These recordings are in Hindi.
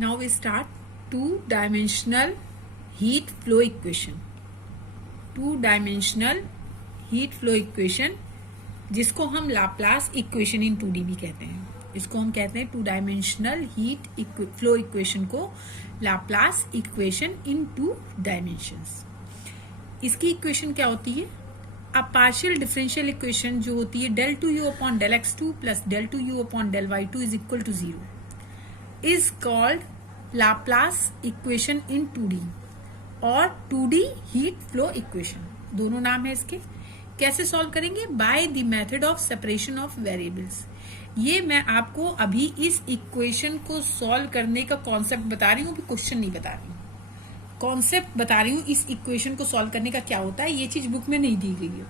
Now we start two-dimensional heat flow equation. Two-dimensional heat flow equation जिसको हम लाप्लास इक्वेशन इन 2D भी कहते हैं. इसको हम कहते हैं two dimensional heat flow equation को लाप्लास इक्वेशन इन 2 डायमेंशंस. इसकी इक्वेशन क्या होती है? अब पार्शियल डिफरेंशियल इक्वेशन जो होती है del 2u upon del x2 plus del 2u upon del y2 is equal to 0 is called Laplace equation in 2D और 2D हीट फ्लो इक्वेशन. दोनों नाम है इसके. कैसे सॉल्व करेंगे? By the method of separation of variables. ये मैं आपको अभी इस इक्वेशन को सॉल्व करने का कॉन्सेप्ट बता रही हूँ, अभी क्वेश्चन नहीं बता रही हूँ. कॉन्सेप्ट बता रही हूँ इस इक्वेशन को सॉल्व करने का क्या होता है. ये चीज बुक में नहीं दी गई है.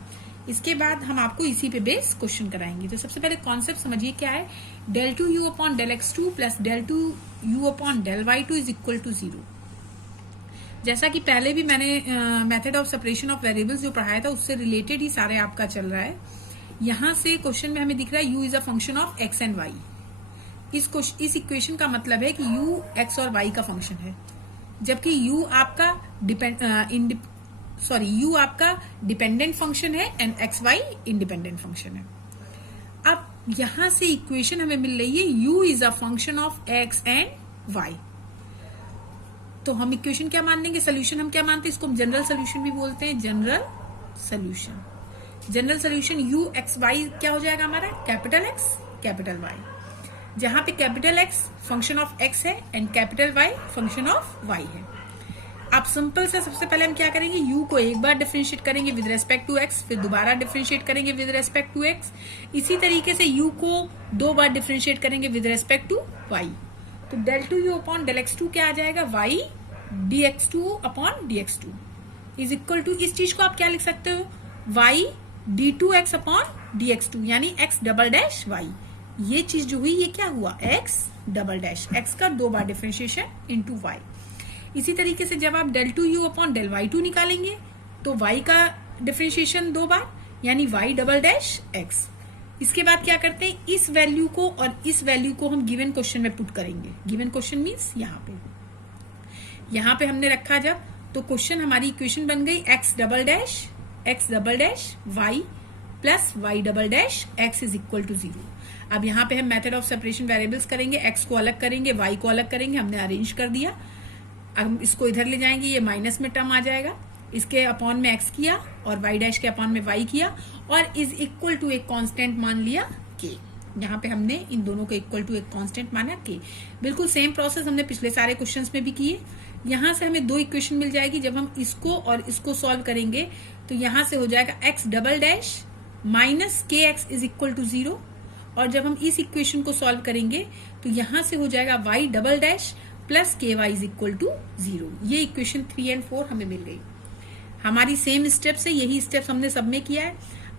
इसके बाद हम आपको इसी पे बेस क्वेश्चन कराएंगे. तो सबसे पहले कॉन्सेप्ट समझिए क्या है. del 2u upon del x2 plus del 2u upon del y2 is equal to 0. जैसा कि पहले भी मैंने method of separation of variables जो पढ़ाया था उससे रिलेटेड ही सारे आपका चल रहा है. यहां से क्वेश्चन में हमें दिख रहा है u is a function of x and y. इस इक्वेशन का मतलब है कि u x और y का फंक्शन है, जबकि u आपका डिपेंडेंट फंक्शन है and x y independent function है. अब यहां से इक्वेशन हमें मिल रही है u is a function of x and y. तो हम इक्वेशन क्या मान लेंगे? सोल्यूशन हम क्या मानते हैं? इसको हम जनरल सोल्यूशन भी बोलते हैं. General solution u x y क्या हो जाएगा हमारा? कैपिटल x कैपिटल y, जहां पे capital x function of x है and capital y function of y है. अब सिंपल से सबसे पहले हम क्या करेंगे? u को एक बार डिफरेंशिएट करेंगे विद रेस्पेक्ट टू x, फिर दोबारा डिफरेंशिएट करेंगे विद रेस्पेक्ट टू x. इसी तरीके से u को 2 बार डिफरेंशिएट करेंगे विद रेस्पेक्ट टू y. तो del 2u upon del x2 क्या आ जाएगा? y dx2 upon dx2 is equal to, इस चीज को आप क्या लिख सकते हो? y d2x अपॉन dx2 यानी x डबल डैश y. ये चीज जो हुई ये क्या हुआ? x डबल डैश, x का 2 बार डिफरेंशिएशन इनटू y. इसी तरीके से जब आप del 2u upon del y2 निकालेंगे तो y का डिफरेंशिएशन 2 बार यानी y डबल डैश x. इसके बाद क्या करते हैं? इस वैल्यू को और इस वैल्यू को हम गिवन क्वेश्चन में पुट करेंगे. गिवन क्वेश्चन मीन्स यहाँ पे हमने रखा जब, तो क्वेश्चन हमारी इक्वेशन बन गई x double dash y plus y double dash x is equal to 0. अब यहाँ पे हम मेथड ऑफ सेपरेशन वेरिएबल्स करेंगे. x को अलग करेंगे, y को अलग करेंगे. हमने अरेंज कर दिया. अब हम इसको इधर ले जाएंगे, ये माइनस में टर्म आ जाएगा. इसके अपॉन में x किया और y डैश के अपॉन में y किया और इज इक्वल टू एक कांस्टेंट मान लिया k. यहाँ पे हमने इन दोनों को इक्वल टू एक कांस्टेंट माना k. बिल्कुल सेम प्रोसेस हमने पिछले सारे क्वेश्चंस में भी किए. यहाँ से हमें 2 इक्वेशन मिल जाएगी. जब हम इसको और इसको सॉल्व करेंगे तो यहाँ से हो जाएगा x डबल डैश माइनस के एक्स इज इक्वल टू 0. और जब हम इस इक्वेशन को सॉल्व करेंगे तो यहाँ से हो जाएगा y double dash plus K Y is equal to 0. ये इक्वेशन 3 एंड 4 हमें मिल गई. हमारी सेम स्टेप्स है, यही स्टेप्स हमने सब में किया है.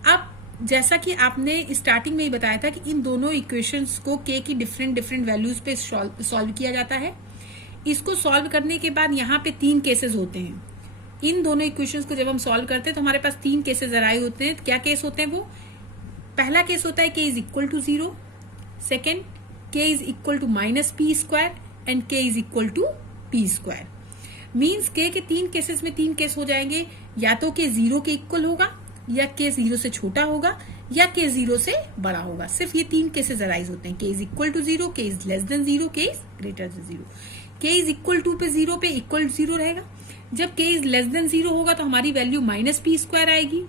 अब जैसा कि आपने स्टार्टिंग में ही बताया था कि इन दोनों इक्वेशंस को k की डिफरेंट वैल्यूज पे सॉल्व किया जाता है. इसको सॉल्व करने के बाद यहाँ पे 3 केसेस होते हैं. इन दोनों इक्वेशंस को जब हम सॉल्व करते हैं तो हमारे पास 3 केसेस अराइव होते हैं. क्या केस होते हैं वो? पहला केस होता है k is equal to 0, second k is equal to minus P square and k is equal to P square. Means k के 3 केसेस में 3 केस हो जाएंगे. या तो k 0 के इक्वल होगा, या k 0 से छोटा होगा, या k 0 से बड़ा होगा. सिर्फ ये 3 केसेस अराइज होते हैं. k is equal to 0, k is less than 0, k is greater than 0. k is equal to पे 0 पे इक्वल 0 रहेगा. जब k इज लेस देन 0 होगा तो हमारी वैल्यू माइनस पी स्क्वायर आएगी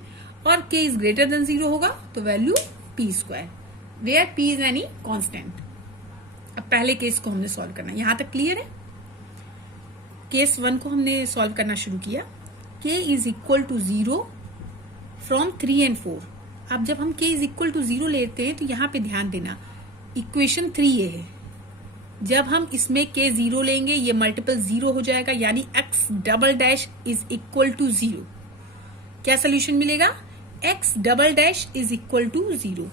और k इज ग्रेटर देन 0 होगा तो value p square, where p is any constant. अब पहले केस को हमने सॉल्व करना. यहां तक क्लियर है? केस 1 को हमने सॉल्व करना शुरू किया. k is equal to 0 from 3 and 4. अब जब हम k इज इक्वल टू 0 लेते हैं तो यहाँ पे ध्यान देना, इक्वेशन 3 ये है. जब हम इसमें k 0 लेंगे ये मल्टीपल 0 हो जाएगा यानी x double dash is equal to 0. क्या सोल्यूशन मिलेगा? x double dash is equal to 0.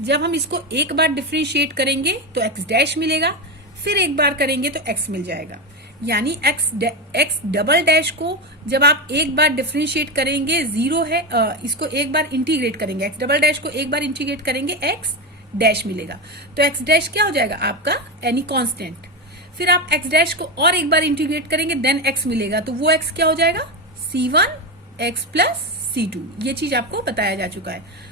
जब हम इसको एक बार डिफरेंशिएट करेंगे तो x डैश मिलेगा, फिर एक बार करेंगे तो x मिल जाएगा. यानी x डबल डैश को जब आप एक बार डिफरेंशिएट करेंगे 0 है, इसको एक बार इंटीग्रेट करेंगे, x डबल डैश को एक बार इंटीग्रेट करेंगे x डैश मिलेगा. तो x डैश क्या हो जाएगा आपका? Any constant. फिर आप x डैश को और एक बार इंटीग्रेट करेंगे, देन x मिलेगा, तो वो x क्या हो जाएगा, c1 x प्लस c2। ये चीज आपको बताया जा चुका है।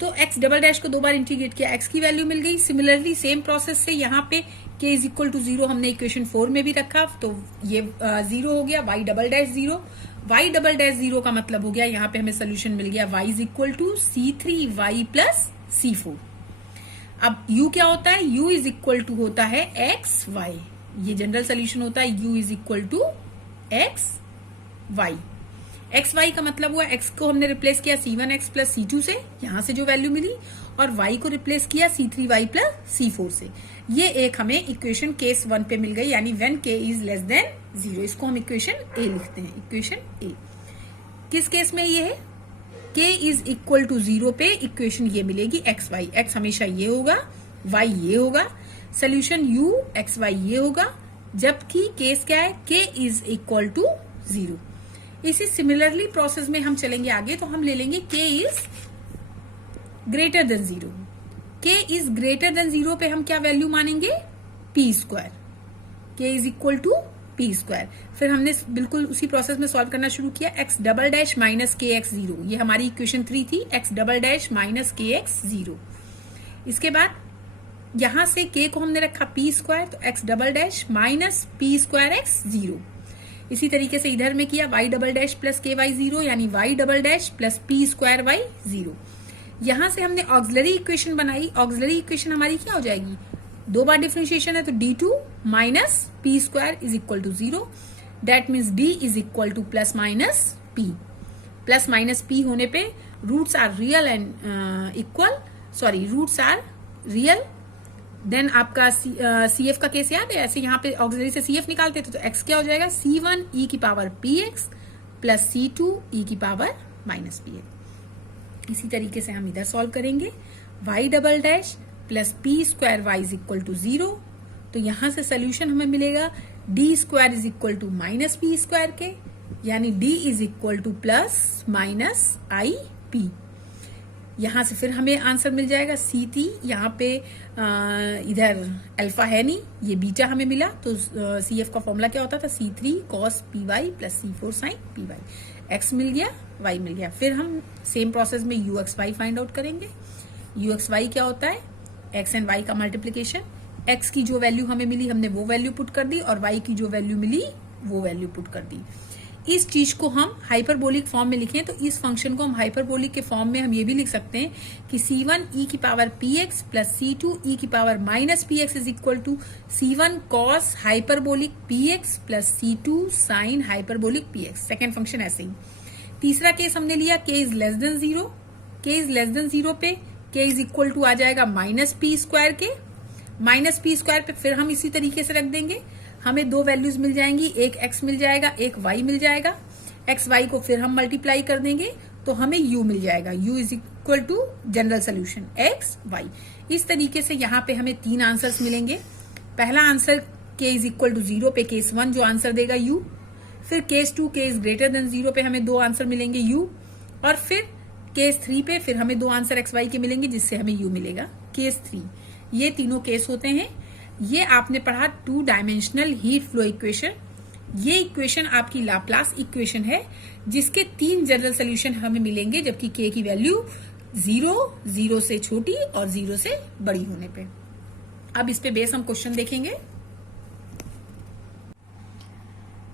तो x डबल डैश को 2 बार इंटीग्रेट किया, x की वैल्यू मिल गई। सिमिलरली सेम प्रोसेस से यहाँ पे k इज इक्वल टू 0 हमने इक्वेशन 4 में भी रखा, तो ये 0 हो गया, y double dash 0। y double dash 0 का मतलब हो गया यहाँ पे हमें सोल्यूशन मिल गया y is equal to c3y plus c4। अब u क्या होता है, u इज इक्वल टू होता है एक्स वाई, ये जनरल सोल्यूशन होता है u is equal to x y. X y का मतलब हुआ x को हमने रिप्लेस किया c1x प्लस c2 से, यहां से जो वैल्यू मिली, और y को रिप्लेस किया c3y प्लस c4 से। ये एक हमें इक्वेशन केस 1 पे मिल गई, यानी when k is less than 0। इसको हम इक्वेशन a लिखते हैं, इक्वेशन a। किस केस में ये है, k इज इक्वल टू 0 पे इक्वेशन ये मिलेगी एक्स वाई। x हमेशा ये होगा, y ये होगा, सोल्यूशन u एक्स वाई ये होगा, जबकि केस क्या है, k इज इक्वल टू 0। इसी सिमिलरली प्रोसेस में हम चलेंगे आगे, तो हम ले लेंगे k is greater than 0। k is greater than 0 पे हम क्या वैल्यू मानेंगे, p square. k is equal to p square. फिर हमने बिल्कुल उसी प्रोसेस में सॉल्व करना शुरू किया, x डबल डैश माइनस के एक्स 0, ये हमारी इक्वेशन 3 थी, x डबल डैश माइनस के एक्स 0। इसके बाद यहां से k को हमने रखा p स्क्वायर, तो x double dash minus p square x 0। इसी तरीके से इधर में किया y double dash plus K Y 0, यानी y double dash plus p square y 0। यहां से हमने ऑक्सिलरी इक्वेशन बनाई, ऑक्सिलरी इक्वेशन हमारी क्या हो जाएगी, 2 बार डिफरेंशिएशन है, तो d2 minus p square is equal to 0। That means d is equal to plus minus p। Plus minus p होने पे roots are real and equal, sorry roots are real. Then आपका CF का केस याद है, ऐसे यहाँ पे ऑक्सिलरी से CF निकालते थे, तो x क्या हो जाएगा, c1 e की power px plus c2 e की पावर माइनस px। इसी तरीके से हम इधर सॉल्व करेंगे, y double dash plus p square y is equal to 0, तो यहां से सोल्यूशन हमें मिलेगा d square is equal to minus p square के, यानी d is equal to plus minus I p. यहां से फिर हमें आंसर मिल जाएगा C3, यहाँ पे इधर अल्फा है नहीं, ये बीटा हमें मिला, तो CF का फॉर्मूला क्या होता था, C3 cos py plus C4 sin py। x मिल गया, y मिल गया। फिर हम सेम प्रोसेस में uxy फाइंड आउट करेंगे। uxy क्या होता है, x एंड y का मल्टीप्लीकेशन। x की जो वैल्यू हमें मिली हमने वो वैल्यू पुट कर दी, और y की जो वैल्यू मिली वो वैल्यू पुट कर दी। इस चीज को हम हाइपरबोलिक फॉर्म में लिखें, तो इस फंक्शन को हम हाइपरबोलिक के फॉर्म में हम ये भी लिख सकते हैं कि c1 e की power px plus c2 e की power minus px is equal to c1 cos hyperbolic px plus c2 sin hyperbolic px। Second function ऐसे ही। तीसरा केस हमने लिया k is less than 0। k is less than 0 पे k इज इक्वल टू आ जाएगा माइनस p स्क्वायर के, माइनस p स्क्वायर पे फिर हम इसी तरीके से रख देंगे, हमें 2 वैल्यूज मिल जाएंगी, एक x मिल जाएगा, एक y मिल जाएगा। x y को फिर हम मल्टीप्लाई कर देंगे, तो हमें u मिल जाएगा, u is equal to general solution x y। इस तरीके से यहाँ पे हमें 3 आंसर्स मिलेंगे। पहला answer k is equal to 0 पे केस 1 जो आंसर देगा u, फिर case 2 k is greater than 0 पे हमें 2 आंसर मिलेंगे u, और फिर केस 3 पे फिर हमें 2 आंसर x y के मिलेंगे, जिससे हमें u मिलेगा केस 3। ये तीनों केस होते हैं। ये आपने पढ़ा 2 डायमेंशनल हीट फ्लो इक्वेशन। ये इक्वेशन आपकी लाप्लास इक्वेशन है, जिसके 3 जनरल सोल्यूशन हमें मिलेंगे, जबकि k की वैल्यू 0, 0 से छोटी और 0 से बड़ी होने पे। अब इस पे बेस हम क्वेश्चन देखेंगे।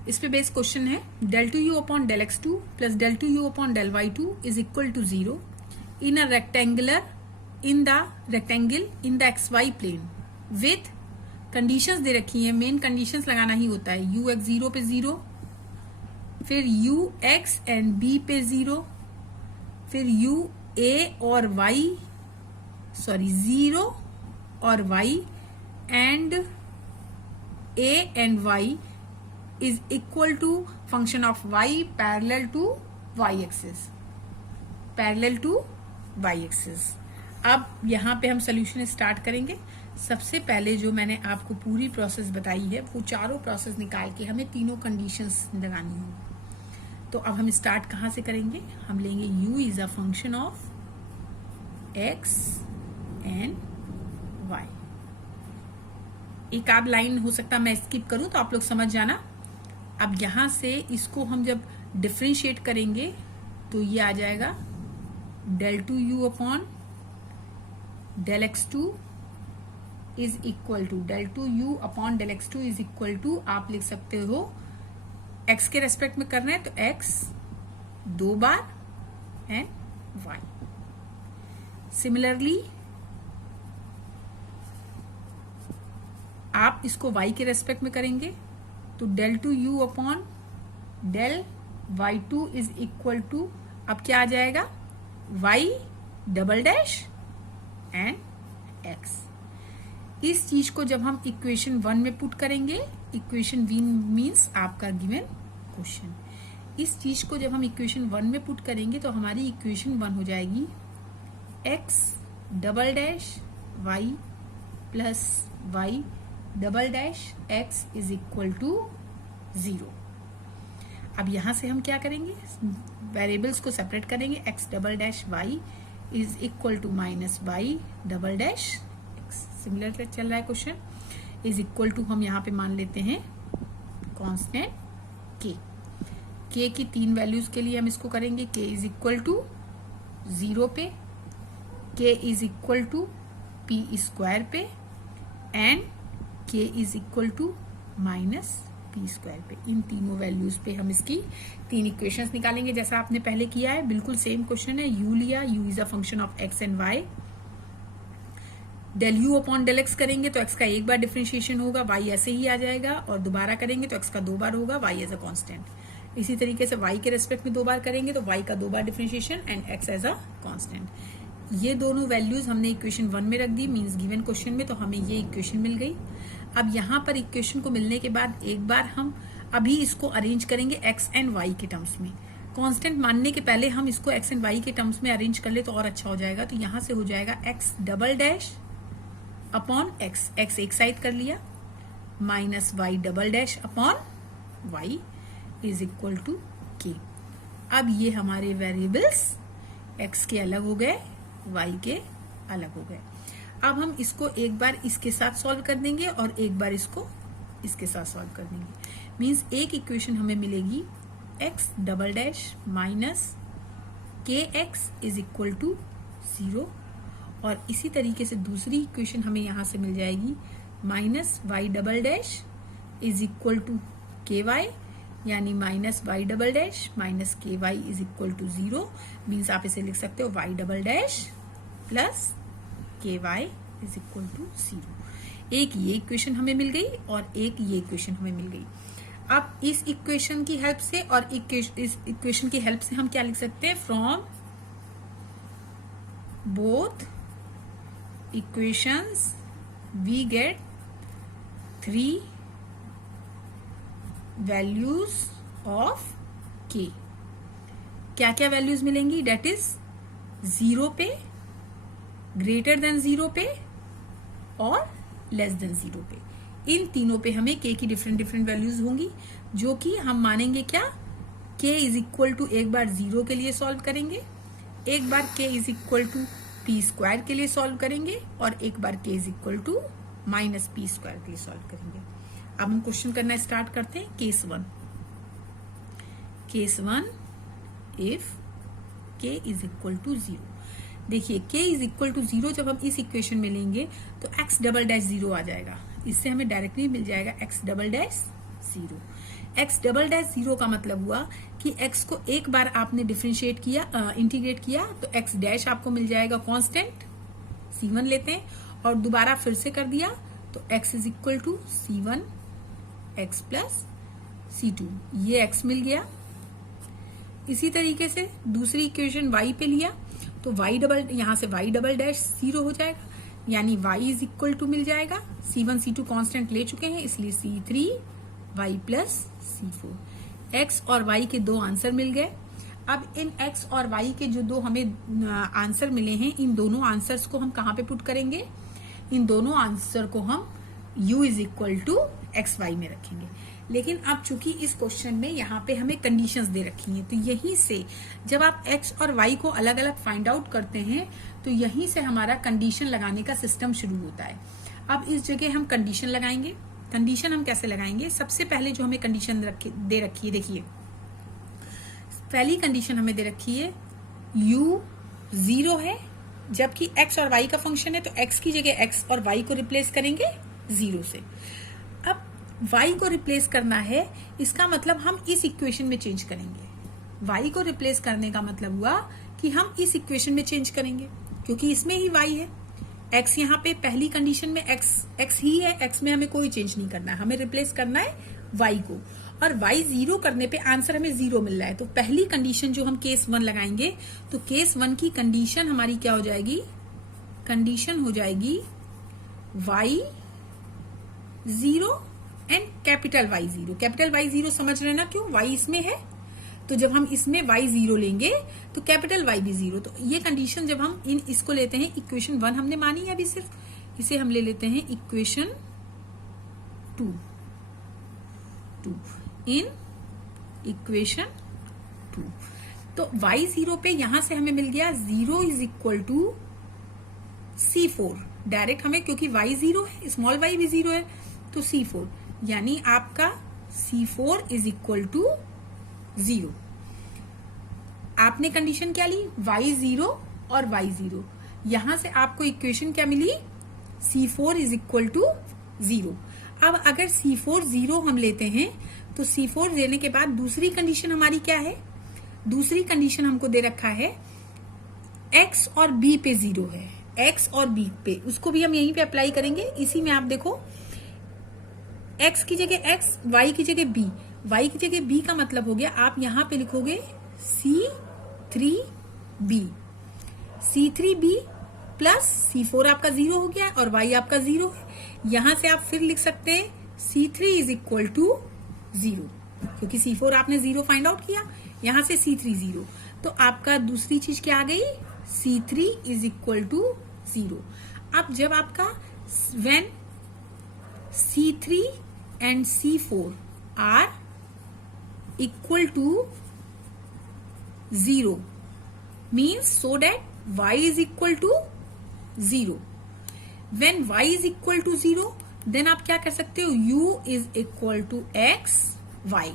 इस पे बेस क्वेश्चन है, del 2u upon del x2 plus del 2u upon del y2 is equal to 0 in a rectangle in the xy plane with conditions दे रखी है। मेन कंडीशंस लगाना ही होता है, u x 0 पे 0, फिर u x एंड b पे 0, फिर u a और y 0 और y and a and y is equal to function of y parallel to y axis, parallel to y axis. अब यहाँ पे हम सोल्यूशन स्टार्ट करेंगे। सबसे पहले जो मैंने आपको पूरी प्रोसेस बताई है, वो चारों प्रोसेस निकाल के हमें तीनों कंडीशंस लगानी होगी। तो अब हम स्टार्ट कहाँ से करेंगे, हम लेंगे u is a function of x and y। एक आध लाइन हो सकता है मैं स्किप करूं तो आप लोग समझ जाना। अब यहां से इसको हम जब डिफ्रेंशिएट करेंगे तो ये आ जाएगा del 2u upon del x2 is equal to del 2u upon del x2 is equal to, आप लिख सकते हो x के रेस्पेक्ट में करना है तो x 2 bar and y। Similarly आप इसको y के रेस्पेक्ट में करेंगे तो del 2u upon del y2 is equal to, अब क्या आ जाएगा y double dash and x। इस चीज को जब हम इक्वेशन 1 में पुट करेंगे, इक्वेशन 1 मीन्स आपका गिवन क्वेश्चन, इस चीज को जब हम इक्वेशन 1 में पुट करेंगे तो हमारी इक्वेशन 1 हो जाएगी x double dash y plus y double dash x is equal to 0। अब यहां से हम क्या करेंगे, वेरिएबल्स को सेपरेट करेंगे, x double dash y is equal to minus y double dash x। Similar चल रहा है क्वेश्चन, इज इक्वल टू हम यहाँ पे मान लेते हैं कांस्टेंट k। k की 3 वैल्यूज के लिए हम इसको करेंगे, k इज इक्वल टू 0 पे, k is equal to p square पे and k is equal to minus P square पे। इन तीनों वैल्यूज पे हम इसकी 3 इक्वेशंस निकालेंगे जैसा आपने पहले किया है। बिल्कुल सेम क्वेश्चन है, u लिया, u is a function of x and y, del u upon del x करेंगे तो x का एक बार डिफरेंशिएशन होगा, y ऐसे ही आ जाएगा, और दोबारा करेंगे तो x का 2 बार होगा, y एज अ कांस्टेंट। इसी तरीके से y के रेस्पेक्ट में 2 बार करेंगे तो y का 2 बार differentiation and x as a constant. ये दोनों वैल्यूज हमने इक्वेशन 1 में रख दी, मींस गिवन क्वेश्चन में, तो हमें ये इक्वेशन मिल गई। अब यहाँ पर इक्वेशन को मिलने के बाद एक बार हम अभी इसको अरेंज करेंगे x एंड y के टर्म्स में। कांस्टेंट मानने के पहले हम इसको x एंड y के टर्म्स में अरेंज कर ले तो और अच्छा हो जाएगा। तो यहाँ से हो जाएगा x double dash upon x एक साइड कर लिया, minus y double dash upon y is equal to k। अब ये हमारे वेरिएबल्स x के अलग हो गए, y के अलग हो गए। अब हम इसको एक बार इसके साथ सॉल्व कर देंगे और एक बार इसको इसके साथ सॉल्व कर देंगे। मींस एक इक्वेशन हमें मिलेगी x डबल डैश माइनस के एक्स इज इक्वल टू 0, और इसी तरीके से दूसरी इक्वेशन हमें यहां से मिल जाएगी minus Y double dash is equal to K Y, यानी minus Y double dash minus K Y is equal to 0। Means आप इसे लिख सकते हो Y double dash plus K Y is equal to 0। एक ये इक्वेशन हमें मिल गई और एक ये इक्वेशन हमें मिल गई। अब इस इक्वेशन की हेल्प से और इस इक्वेशन की हेल्प से हम क्या लिख सकते हैं, from both equations we get 3 values of k। क्या क्या वैल्यूज मिलेंगी, डेट इज 0 पे, ग्रेटर देन 0 पे और लेस देन 0 पे। इन तीनों पे हमें k की डिफरेंट वैल्यूज होंगी, जो कि हम मानेंगे क्या, k इज इक्वल टू एक बार 0 के लिए सॉल्व करेंगे, एक बार k is equal to P square के लिए सॉल्व करेंगे और एक बार k is equal to minus P square के लिए सॉल्व करेंगे। अब हम क्वेश्चन करना स्टार्ट करते हैं। Case 1 if k is equal to 0। देखिए k इज इक्वल टू 0 जब हम इस इक्वेशन में लेंगे तो x डबल डैश 0 आ जाएगा, इससे हमें डायरेक्टली मिल जाएगा x double dash 0। x double dash 0 का मतलब हुआ कि x को एक बार आपने डिफरेंशिएट किया, इंटीग्रेट किया, तो x डैश आपको मिल जाएगा कांस्टेंट, c1 लेते हैं, और दोबारा फिर से कर दिया तो x is equal to c1 x plus c2, ये x मिल गया। इसी तरीके से दूसरी इक्वेशन y पे लिया तो y डबल, यहां से y डबल डैश 0 हो जाएगा, यानी y इज इक्वल टू मिल जाएगा, c1 c2 कांस्टेंट ले चुके हैं इसलिए c3 y plus c4। x और y के 2 आंसर मिल गए। अब इन x और y के जो 2 हमें आंसर मिले हैं, इन दोनों आंसर्स को हम कहां पे पुट करेंगे, इन दोनों आंसर को हम u is equal to x y में रखेंगे। लेकिन अब चूंकि इस क्वेश्चन में यहाँ पे हमें कंडीशंस दे रखी हैं, तो यहीं से जब आप x और y को अलग अलग फाइंड आउट करते हैं तो यहीं से हमारा कंडीशन लगाने का सिस्टम शुरू होता है। अब इस जगह हम कंडीशन लगाएंगे। कंडीशन हम कैसे लगाएंगे? सबसे पहले जो हमें कंडीशन दे रखी है, देखिए पहली कंडीशन हमें दे रखी है u 0 है, जबकि x और y का फंक्शन है, तो x की जगह x और y को रिप्लेस करेंगे 0 से। अब y को रिप्लेस करना है, इसका मतलब हम इस इक्वेशन में चेंज करेंगे। y को रिप्लेस करने का मतलब हुआ कि हम इस इक्वेशन में चेंज करेंगे, क्योंकि इसमें ही y है। x यहाँ पे पहली कंडीशन में x ही है, x में हमें कोई चेंज नहीं करना है, हमें रिप्लेस करना है y को, और y 0 करने पे आंसर हमें 0 मिल रहा है। तो पहली कंडीशन जो हम केस 1 लगाएंगे, तो केस 1 की कंडीशन हमारी क्या हो जाएगी? कंडीशन हो जाएगी y 0 and capital Y 0। Capital Y 0 समझ रहे ना क्यों? y इसमें है, तो जब हम इसमें y 0 लेंगे तो कैपिटल Y भी 0। तो ये कंडीशन जब हम इसको लेते हैं, इक्वेशन 1 हमने मानी है अभी, सिर्फ इसे हम ले लेते हैं इक्वेशन 2 इन इक्वेशन 2। तो y 0 पे यहां से हमें मिल गया 0 is equal to C4 direct हमें, क्योंकि y 0 है, स्मॉल y भी 0 है, तो C4 यानी आपका C4 इज इक्वल टू 0। आपने कंडीशन क्या ली? y 0 और y 0। यहां से आपको इक्वेशन क्या मिली? C4 is equal to 0। अब अगर C4 0 हम लेते हैं, तो C4 लेने के बाद दूसरी कंडीशन हमारी क्या है? दूसरी कंडीशन हमको दे रखा है x और b पे 0 है, x और b पे, उसको भी हम यहीं पे अप्लाई करेंगे। इसी में आप देखो x की जगह x, y की जगह b, y की जगह b का मतलब हो गया आप यहां पे लिखोगे C3b, C3b प्लस C4 आपका 0 हो गया और y आपका 0 है। यहां से आप फिर लिख सकते हैं C3 इज इक्वल टू 0, क्योंकि C4 आपने 0 फाइंड आउट किया, यहां से C3 0। तो आपका दूसरी चीज क्या आ गई? C3 is equal to 0। अब जब आपका when C3 and C4 are equal to 0 means so that y is equal to 0. When y is equal to 0, then आप क्या कर सकते हो? u is equal to x y।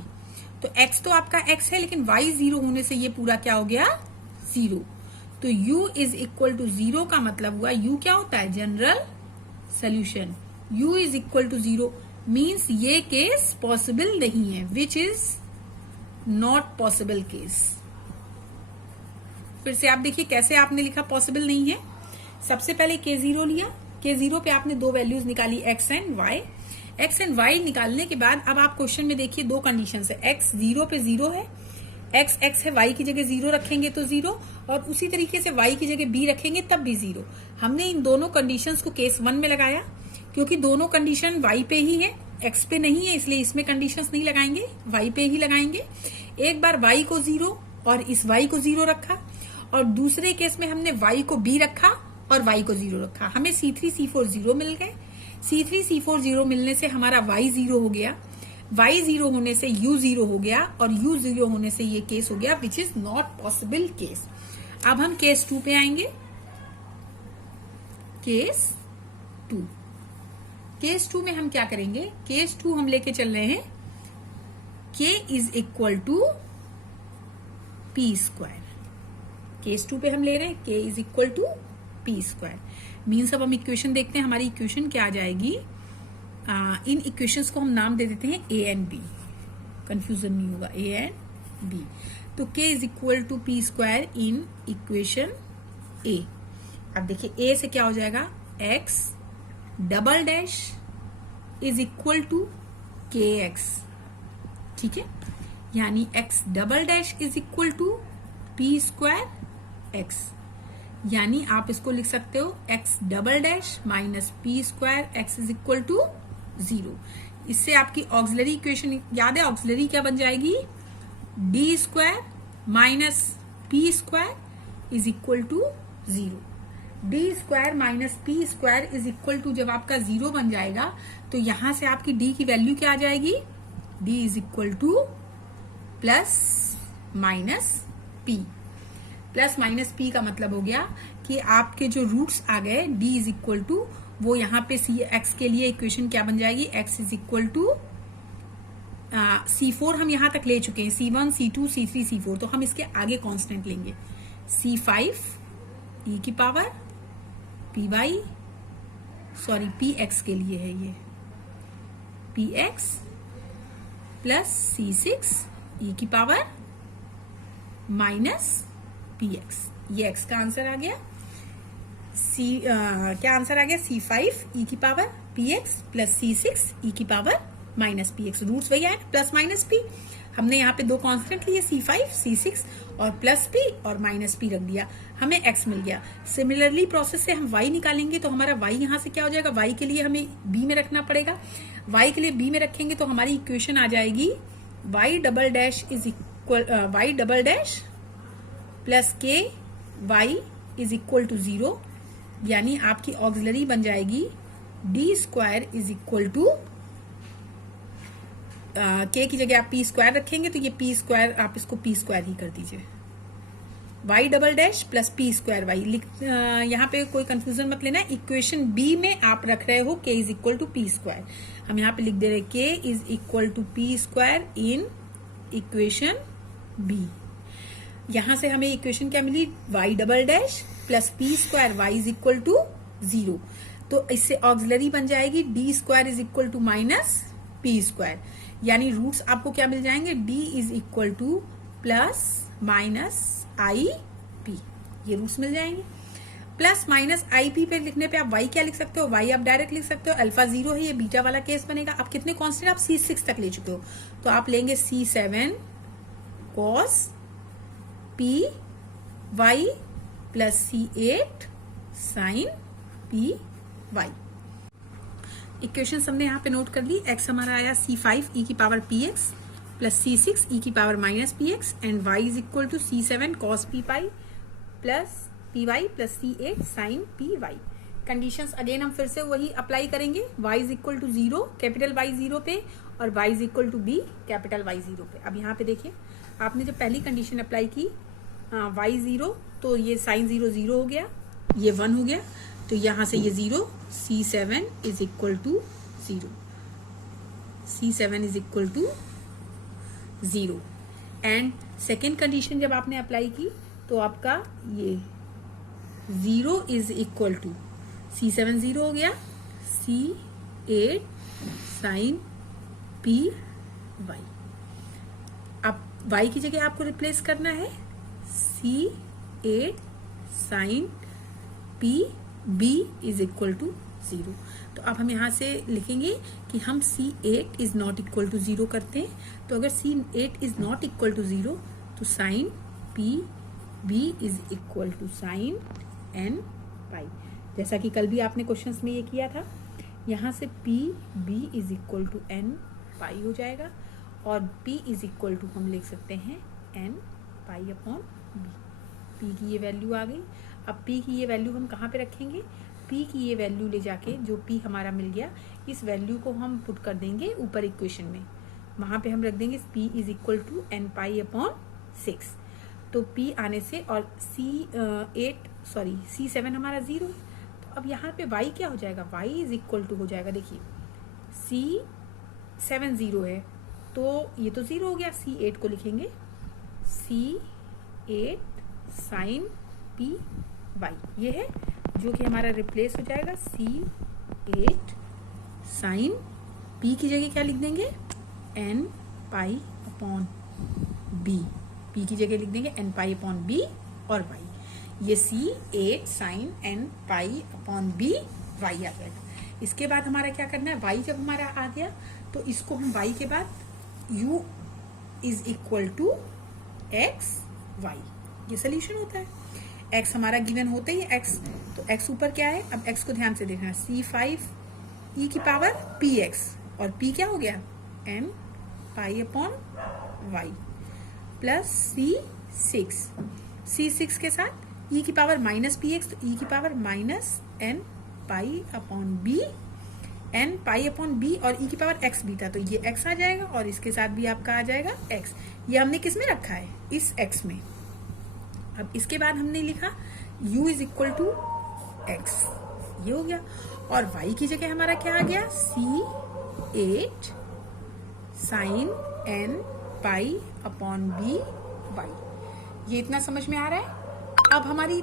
तो x तो आपका x है, लेकिन y 0 होने से ये पूरा क्या हो गया? 0। तो u is equal to 0 का मतलब हुआ, u क्या होता है? General solution. u is equal to 0 means ये केस पॉसिबल नहीं है, which is not possible case. फिर से आप देखिए कैसे आपने लिखा पॉसिबल नहीं है। सबसे पहले K0 लिया, K0 पे आपने दो वैल्यूज निकाली x and y। x and y निकालने के बाद अब आप क्वेश्चन में देखिए दो कंडीशन है, x 0 पे 0 है, x है, y की जगह 0 रखेंगे तो 0, और उसी तरीके से y की जगह b रखेंगे तब भी 0। हमने इन दोनों कंडीशंस को केस 1 में लगाया, क्योंकि दोनों कंडीशन y पे ही है, x पे नहीं है, इसलिए इसमें कंडीशंस नहीं लगाएंगे, y पे ही लगाएंगे। एक बार y को 0 और इस y को 0 रखा, और दूसरे केस में हमने y को b रखा और y को 0 रखा। हमें C3 C4 0 मिल गए। C3 C4 0 मिलने से हमारा y 0 हो गया, y 0 होने से u 0 हो गया, और u 0 होने से ये केस हो गया which is not possible case. अब हम केस 2 पे आएंगे। केस 2, केस 2 में हम क्या करेंगे? केस 2 हम लेके चल रहे हैं k is equal to p square. Case 2 पे हम ले रहे हैं k is equal to p square. Means अब हम इक्वेशन देखते हैं, हमारी इक्वेशन क्या आ जाएगी? इन इक्वेशंस को हम नाम दे देते हैं a एंड b, कंफ्यूजन नहीं होगा, a एंड b। तो k is equal to p square in equation a। अब देखिए a से क्या हो जाएगा? x double dash is equal to kx, ठीक है, यानी x double dash is equal to p square x, यानी आप इसको लिख सकते हो x double dash minus p square x is equal to 0। इससे आपकी ऑक्सिलरी इक्वेशन याद है, ऑक्सिलरी क्या बन जाएगी? d square minus p square is equal to 0। d square minus p square is equal to जब आपका 0 बन जाएगा, तो यहां से आपकी d की वैल्यू क्या आ जाएगी? d is equal to plus minus p। Plus minus p का मतलब हो गया कि आपके जो रूट्स आ गए d इज इक्वल टू वो यहाँ पे सी एक्स के लिए इक्वेशन क्या बन जाएगी, x is equal to C4 हम यहां तक ले चुके हैं, C1 C2 C3 C4, तो हम इसके आगे कांस्टेंट लेंगे C5 e की पावर px के लिए है ये px प्लस C6 e की पावर माइनस px, ये x का आंसर आ गया। क्या आंसर आ गया, C5 e की power px plus C6 e की पावर माइनस px, रूट्स वही आए प्लस माइनस p। हमने यहाँ पे दो कांस्टेंट लिए C5 C6 और प्लस p और माइनस p रख दिया, हमें x मिल गया। सिमिलरली प्रोसेस से हम y निकालेंगे तो हमारा y यहाँ से क्या हो जाएगा, y के लिए हमें b में रखना पड़ेगा, y के लिए b में रखेंगे तो हमारी इक्वेशन आ जाएगी y double dash is equal y double dash plus k y is equal to 0, यानी आपकी ऑक्सिलरी बन जाएगी d square is equal to k की जगह आप पी स्क्वायर रखेंगे तो ये पी स्क्वायर, आप इसको पी स्क्वायर ही कर दीजिए, y double dash plus P square y. यहाँ पे कोई कंफ्यूजन मत लेना, इक्वेशन बी में आप रख रहे हो K is equal to P square, हम यहाँ पे लिख दे रहे K is equal to P square in equation B. यहां से हमें इक्वेशन क्या मिली, Y double dash plus P square Y is equal to 0, तो इससे ऑक्सिलरी बन जाएगी D square is equal to minus P square, यानी रूट्स आपको क्या मिल जाएंगे, d is equal to plus minus I P, ये रूट्स मिल जाएंगे। प्लस माइनस आई पी पे लिखने पे आप y क्या लिख सकते हो, y आप डायरेक्ट लिख सकते हो, अल्फा 0 है, ये बीटा वाला केस बनेगा। आप कितने कांस्टेंट, आप C6 तक ले चुके हो, तो आप लेंगे C7 cos p y plus C8 sin p y। Equation हमने यहाँ पे नोट कर ली, x हमारा आया C5 e की power px plus C6 e की power minus px and y is equal to C7 cos p y plus py plus C8 sin py। Conditions again हम फिर से वही अप्लाई करेंगे, y is equal to 0 capital Y 0 पे और y is equal to b capital Y 0 पे। अब यहाँ पे देखिए आपने जब पहली कंडीशन अप्लाई की y 0, तो ये साइन 0 0 हो गया, ये 1 हो गया, तो यहां से ये 0, C7 is equal to 0, C7 is equal to 0। And second condition जब आपने अप्लाई की तो आपका ये 0 इज इक्वल टू C7 0 हो गया, C8 साइन पी वाई। अब y की जगह आपको रिप्लेस करना है C8 sine p b is equal to 0। तो अब हम यहां से लिखेंगे कि हम C8 is not equal to 0 करते हैं, तो अगर C8 is not equal to 0 तो sine p b is equal to sine n pi, जैसा कि कल भी आपने क्वेश्चंस में ये किया था। यहां से p b is equal to n pi हो जाएगा और p इज इक्वल टू हम लिख सकते हैं n pi upon b। p की ये वैल्यू आ गई। अब p की ये वैल्यू हम कहाँ पे रखेंगे, p की ये वैल्यू ले जाके जो p हमारा मिल गया, इस वैल्यू को हम पुट कर देंगे ऊपर इक्वेशन में, वहां पे हम रख देंगे p is equal to n pi upon 6। तो p आने से और C7 हमारा 0, तो अब यहाँ पे y क्या हो जाएगा, y इज इक्वल टू हो जाएगा, देखिए C7 0 है तो ये तो 0 हो गया, C8 को लिखेंगे C8 साइन पी वाई, ये है जो कि हमारा रिप्लेस हो जाएगा C8 साइन p की जगह क्या लिख देंगे n pi upon b, p की जगह लिख देंगे n पाई अपॉन b और y, ये C8 sine n pi upon b y आ जाएगा। इसके बाद हमारा क्या करना है, y जब हमारा आ गया तो इसको हम y के बाद u is equal to x y, ये सोल्यूशन होता है। x हमारा गिवन होता ही है x, तो x ऊपर क्या है, अब x को ध्यान से देखना, C5 e की पावर px और p क्या हो गया n pi upon y plus C6 के साथ e की पावर माइनस px, तो e की power minus n pi upon b, n pi upon b और e की पावर x बीटा, तो ये x आ जाएगा और इसके साथ भी आपका आ जाएगा x। ये हमने किस में रखा है, इस x में। अब इसके बाद हमने लिखा u is equal to x, ये हो गया। और y की जगह हमारा क्या आ गया, C8 sine n pi upon b y। ये इतना समझ में आ रहा है। अब हमारी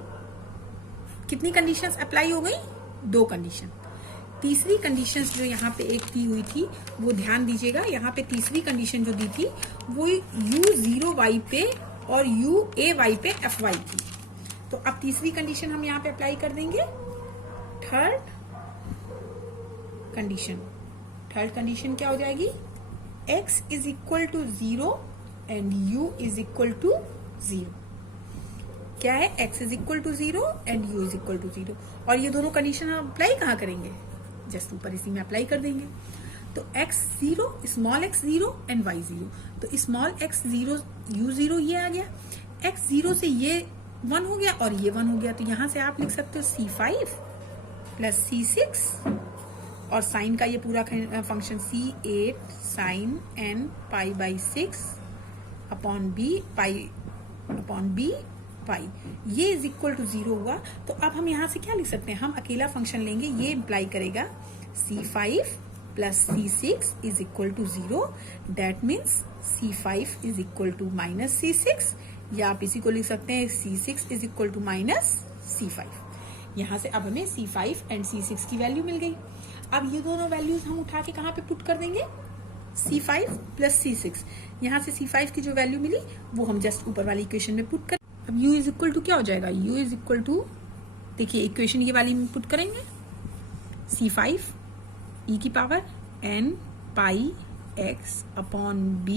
कितनी कंडीशंस अप्लाई हो गई, 2 कंडीशन। तीसरी कंडीशन जो यहाँ पे एक दी हुई थी वो ध्यान दीजिएगा, यहाँ पे तीसरी कंडीशन जो दी थी वो u0y पे और u(a)y पे fy थी। तो अब तीसरी कंडीशन हम यहाँ पे अप्लाई कर देंगे। थर्ड कंडीशन क्या हो जाएगी, x is equal to 0 and u is equal to 0। क्या है, x is equal to 0 and u is equal to 0। और ये दोनों कंडीशन हम अप्लाई कहाँ करेंगे, जस्ट ऊपर इसी में अप्लाई कर देंगे। तो x0 small x0 and y0, तो स्मॉल x0 u0 ये आ गया, x0 से ये 1 हो गया और ये 1 हो गया। तो यहां से आप लिख सकते हो C5 प्लस C6 और साइन का ये पूरा function C8 sine n pi by 6 upon b pi upon b pi, ये इज इक्वल टू 0 हुआ। तो अब हम यहाँ से क्या लिख सकते हैं, हम अकेला फंक्शन लेंगे, ये इम्प्लाई करेगा C5 plus C6 is equal to 0। That means C5 is equal to minus C6, या आप इसी को लिख सकते हैं C6 is equal to minus C5। यहाँ से अब हमें C5 एंड C6 की वैल्यू मिल गई। अब ये दोनों वैल्यूज हम उठा के कहाँ पे पुट कर देंगे, C5 प्लस C6। यहाँ से C5 की जो वैल्यू मिली वो हम जस्ट ऊपर वाली इक्वेशन में पुट कर। अब u इज इक्वल टू क्या हो जाएगा, u इज इक्वल टू, देखिए इक्वेशन ये वाली में पुट करेंगे, C5 e की power n pi x upon b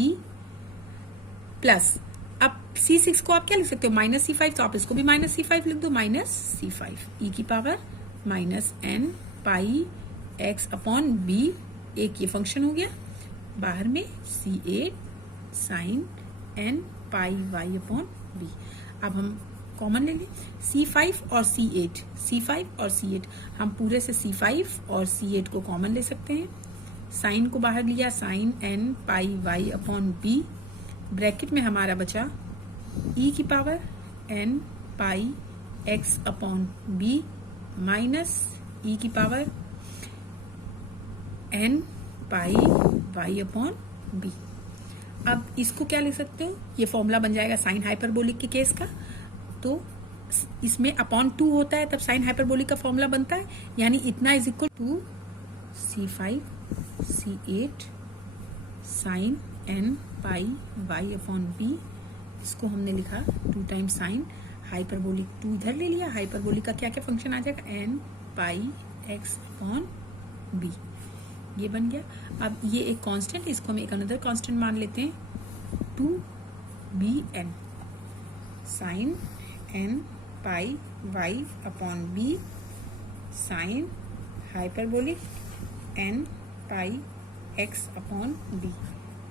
plus, अब C6 को आप क्या लिख सकते हो, माइनस C5, तो आप इसको भी माइनस C5 लिख दो, माइनस C5 e की power minus n pi x upon b। एक ये फंक्शन हो गया, बाहर में C8 sine n pi y upon b। अब हम कॉमन ले लें, C5 और C8 हम पूरे से C5 और C8 को कॉमन ले सकते हैं। साइन को बाहर लिया, sign n pi y upon b, bracket में हमारा बचा e की power n pi x upon b minus e की power n pi y upon b। अब इसको क्या लिख सकते हो, ये फॉर्मूला बन जाएगा साइन हाइपरबोलिक के केस का। तो इसमें अपॉन 2 होता है तब साइन हाइपरबोलिक का फॉर्मूला बनता है, यानी इतना is equal to C5 C8 sine n pi y upon b। इसको हमने लिखा 2 टाइम्स साइन हाइपरबोलिक, 2 इधर ले लिया, हाइपरबोलिक का क्या क्या फंक्शन आ जाएगा, n pi x upon b, ये बन गया। अब ये एक कांस्टेंट, इसको हम एक अनदर कांस्टेंट मान लेते हैं, 2bn sign n pi y upon b sine hyperbolic n pi x upon b।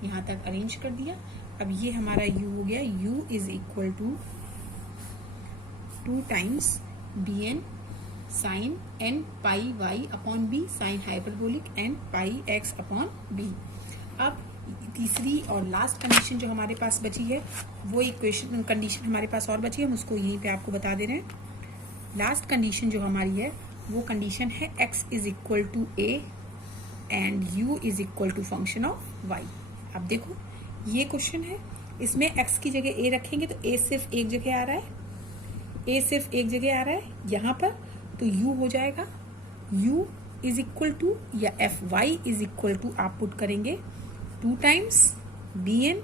यहाँ तक अरेंज कर दिया। अब ये हमारा u हो गया, u is equal to 2 times bn sine n pi y upon b sine hyperbolic n pi x upon b। अब तीसरी और लास्ट कंडीशन जो हमारे पास बची है, वो इक्वेशन कंडीशन हमारे पास और बची है, हम उसको यहीं पे आपको बता दे रहे हैं। लास्ट कंडीशन जो हमारी है वो कंडीशन है x is equal to a and u is equal to function of y। अब देखो ये क्वेश्चन है, इसमें x की जगह a रखेंगे तो a सिर्फ एक जगह आ रहा है, a सिर्फ एक जगह आ रहा है यहाँ पर, तो u हो जाएगा u इज इक्वल टू, या fy इज इक्वल टू आप पुट करेंगे 2 times bn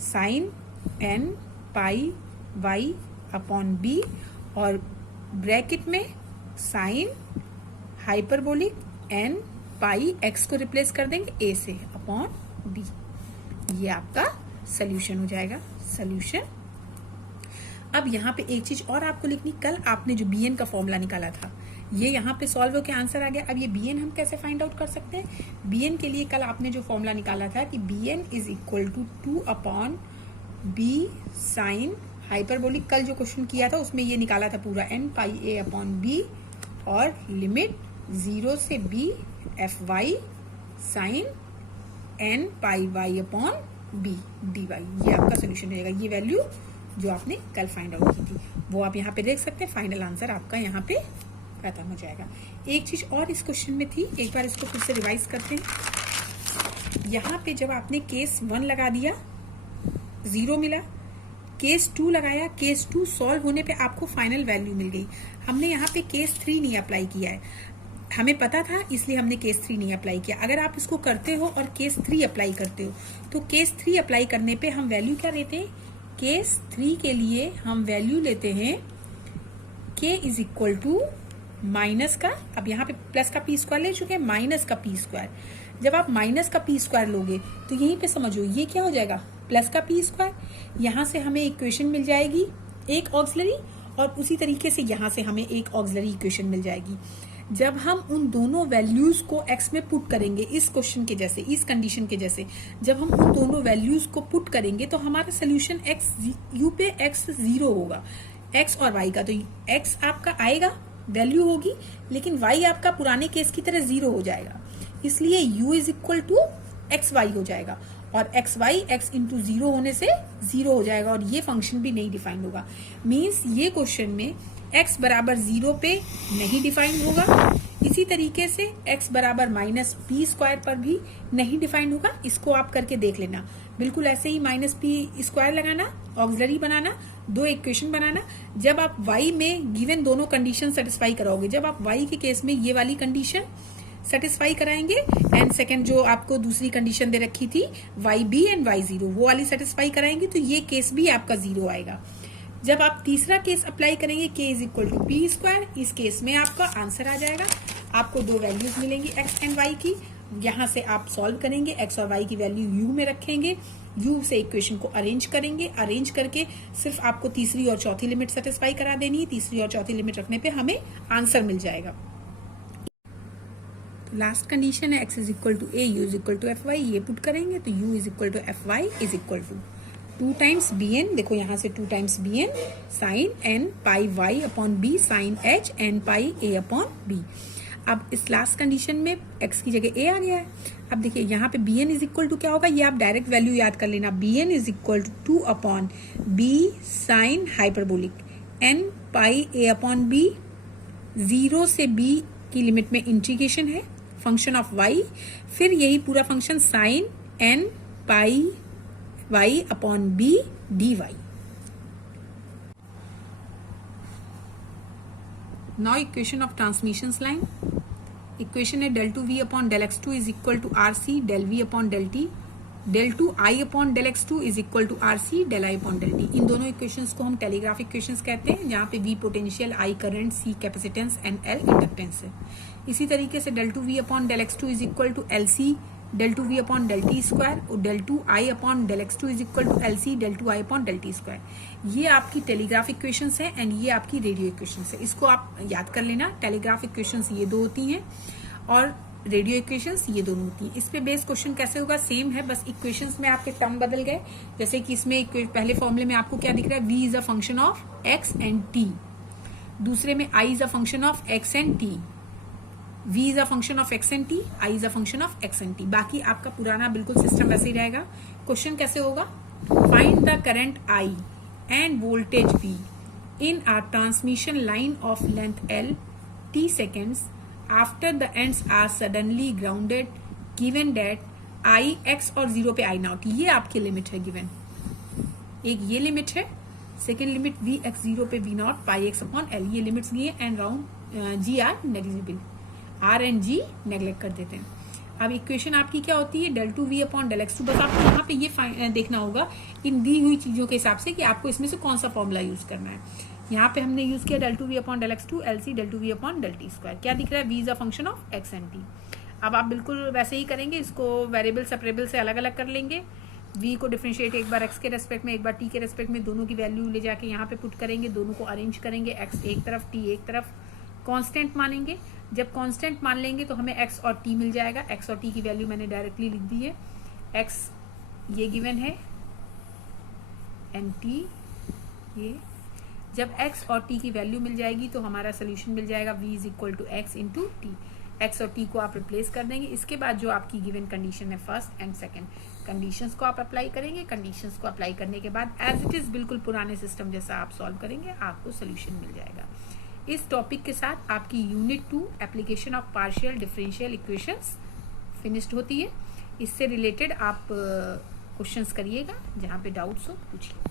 sine n pi y upon b और ब्रैकेट में sign hyperbolic n pi x को रिप्लेस कर देंगे a से अपॉन b। ये आपका सोल्यूशन हो जाएगा, सोल्यूशन। अब यहाँ पे एक चीज और आपको लिखनी, कल आपने जो bn का फॉर्मूला निकाला था ये यहाँ पे सॉल्व होकर आंसर आ गया। अब ये bn हम कैसे फाइंड आउट कर सकते हैं, bn के लिए कल आपने जो फॉर्मूला निकाला था कि bn is equal to 2 upon b sine hyperbolic, कल जो क्वेश्चन किया था उसमें ये निकाला था पूरा n pi a upon b और लिमिट 0 से b fy sign n pi y upon b dy। ये आपका सोल्यूशन रहेगा। ये वैल्यू जो आपने कल फाइंड आउट की थी वो आप यहाँ पे देख सकते हैं, फाइनल आंसर आपका यहाँ पे खत्म हो जाएगा। एक चीज और इस क्वेश्चन में थी, एक बार इसको फिर से रिवाइज करते हैं। यहाँ पे जब आपने केस 1 लगा दिया 0 मिला, केस 2 लगाया, केस 2 सॉल्व होने पे आपको फाइनल वैल्यू मिल गई। हमने यहाँ पे केस 3 नहीं अप्लाई किया है, हमें पता था इसलिए हमने केस 3 नहीं अप्लाई किया। अगर आप इसको करते हो और केस 3 अप्लाई करते हो तो केस 3 अप्लाई करने पे हम वैल्यू क्या लेते हैं, केस 3 के लिए हम वैल्यू लेते हैं k is equal to minus का, अब यहाँ पे प्लस का पी स्क्वायर ले चुके हैं, माइनस का पी स्क्वायर। जब आप माइनस का पी स्क्वायर लोगे तो यहीं पे समझो ये क्या हो जाएगा, प्लस का पी स्क्वायर। यहाँ से हमें इक्वेशन मिल जाएगी एक ऑक्सिलरी, और उसी तरीके से यहाँ से हमें एक ऑक्सिलरी इक्वेशन मिल जाएगी। जब हम उन दोनों वैल्यूज को x में पुट करेंगे, इस क्वेश्चन के जैसे, इस कंडीशन के जैसे, जब हम उन दोनों वैल्यूज को पुट करेंगे तो हमारा सोल्यूशन u पे x 0 होगा, x और y का। तो x आपका आएगा, वैल्यू होगी, लेकिन y आपका पुराने केस की तरह 0 हो जाएगा, इसलिए u is equal to x y हो जाएगा, और एक्स वाई x इंटू 0 होने से 0 हो जाएगा, और ये फंक्शन भी नहीं डिफाइंड होगा। मीन्स ये क्वेश्चन में x बराबर 0 पे नहीं डिफाइंड होगा, इसी तरीके से x बराबर माइनस पी स्क्वायर पर भी नहीं डिफाइंड होगा। इसको आप करके देख लेना, बिल्कुल ऐसे ही माइनस पी स्क्वायर लगाना, ऑक्सिलरी बनाना, दो इक्वेशन बनाना। जब आप y में गिवन दोनों कंडीशन सेटिस्फाई कराओगे, जब आप y के केस में ये वाली कंडीशन सेटिस्फाई कराएंगे, एंड सेकंड जो आपको दूसरी कंडीशन दे रखी थी YB एंड Y0, वो वाली सेटिस्फाई कराएंगे, तो ये केस भी आपका 0 आएगा। जब आप तीसरा केस अप्लाई करेंगे k is equal to P square, इस केस में आपका आंसर आ जाएगा। आपको दो वैल्यूज मिलेंगी x एंड y की, यहाँ से आप सॉल्व करेंगे, x और y की वैल्यू u में रखेंगे, u से इक्वेशन को अरेंज करेंगे, अरेंज करके सिर्फ आपको तीसरी और चौथी लिमिट सेटिस्फाई करा देनी है। तीसरी और चौथी लिमिट रखने पे हमें आंसर मिल जाएगा। तो लास्ट कंडीशन है x is equal to a, u is equal to F Y, ये पुट करेंगे तो u is equal to F Y is equal to 2 times B N, देखो यहाँ से 2 times B N sine N pi Y upon B sine H N pi A upon B. अब इस लास्ट कंडीशन में x की जगह a आ गया है। अब देखिए यहाँ पे bn इज इक्वल टू क्या होगा, ये आप डायरेक्ट वैल्यू याद कर लेना, bn is equal to 2 upon b sine hyperbolic n pi a upon b, 0 से b की लिमिट में इंटीग्रेशन है फंक्शन ऑफ y, फिर यही पूरा function sine n pi y upon b dy। Now equation of transmission line, equation है del 2v upon del x2 is equal to rc del v upon del t, del 2i upon del x2 is equal to rc del i upon del t। इन दोनों इक्वेशंस को हम टेलीग्राफ इक्वेशंस कहते हैं, जहाँ पे v potential, i current, c capacitance and l inductance है। इसी तरीके से del 2v upon del x2 is equal to lc del 2v upon del t square, और del 2i upon del x2 is equal to lc del 2i upon del t square. ये आपकी टेलीग्राफ इक्वेशंस है एंड ये आपकी रेडियो इक्वेशंस है, इसको आप याद कर लेना। टेलीग्राफ इक्वेशंस ये दो होती हैं और रेडियो इक्वेशंस ये दोनों होती हैं। इस पे बेस क्वेश्चन कैसे होगा, सेम है, बस इक्वेशंस में आपके टर्म बदल गए। जैसे कि इसमें पहले फॉर्मूले में आपको क्या दिख रहा है, v is a function of x and t, दूसरे में i is a function of x and t, v is a function of x and t, i is a function of x and t। बाकी आपका पुराना बिल्कुल सिस्टम वैसे ही रहेगा। क्वेश्चन कैसे होगा, find the current I end voltage V in a transmission line of length L t seconds after the ends are suddenly grounded given that I x और 0 पे I naught, ये आपकी लिमिट है गिवन। एक ये लिमिट है, सेकेंड लिमिट v x 0 पे v naught pi x upon l, ये लिमिट्स दिए and round g are negligible, r एंड g नेग्लेक्ट कर देते हैं। अब इक्वेशन आपकी क्या होती है, del 2v upon del x2। बस आपको यहाँ पे ये देखना होगा इन दी हुई चीजों के हिसाब से कि आपको इसमें से कौन सा फॉर्मूला यूज करना है। यहाँ पे हमने यूज किया del 2v upon del x2 lc del 2v upon del t square. क्या दिख रहा है, v is a function of x and t। अब आप बिल्कुल वैसे ही करेंगे, इसको वेरिएबल सेपरेबल से अलग अलग कर लेंगे। v को डिफरेंशिएट एक बार x के रेस्पेक्ट में, एक बार t के रेस्पेक्ट में, दोनों की वैल्यू ले जाके यहाँ पे पुट करेंगे, दोनों को अरेंज करेंगे, x एक तरफ t एक तरफ, कांस्टेंट मानेंगे। जब कांस्टेंट मान लेंगे तो हमें x और t मिल जाएगा। x और t की वैल्यू मैंने डायरेक्टली लिख दी है, x ये गिवन है एंड t ये। जब x और t की वैल्यू मिल जाएगी तो हमारा सोल्यूशन मिल जाएगा v is equal to x into t. x और t को आप रिप्लेस कर देंगे। इसके बाद जो आपकी गिवन कंडीशन है फर्स्ट एंड सेकंड, कंडीशंस को आप अप्लाई करेंगे। कंडीशंस को अप्लाई करने के बाद एज इट इज बिल्कुल पुराने सिस्टम जैसा आप सॉल्व करेंगे, आपको सोल्यूशन मिल जाएगा। इस टॉपिक के साथ आपकी unit 2 application of partial differential equations finished होती है। इससे रिलेटेड आप क्वेश्चंस करिएगा, जहाँ पे डाउट्स हो पूछिए।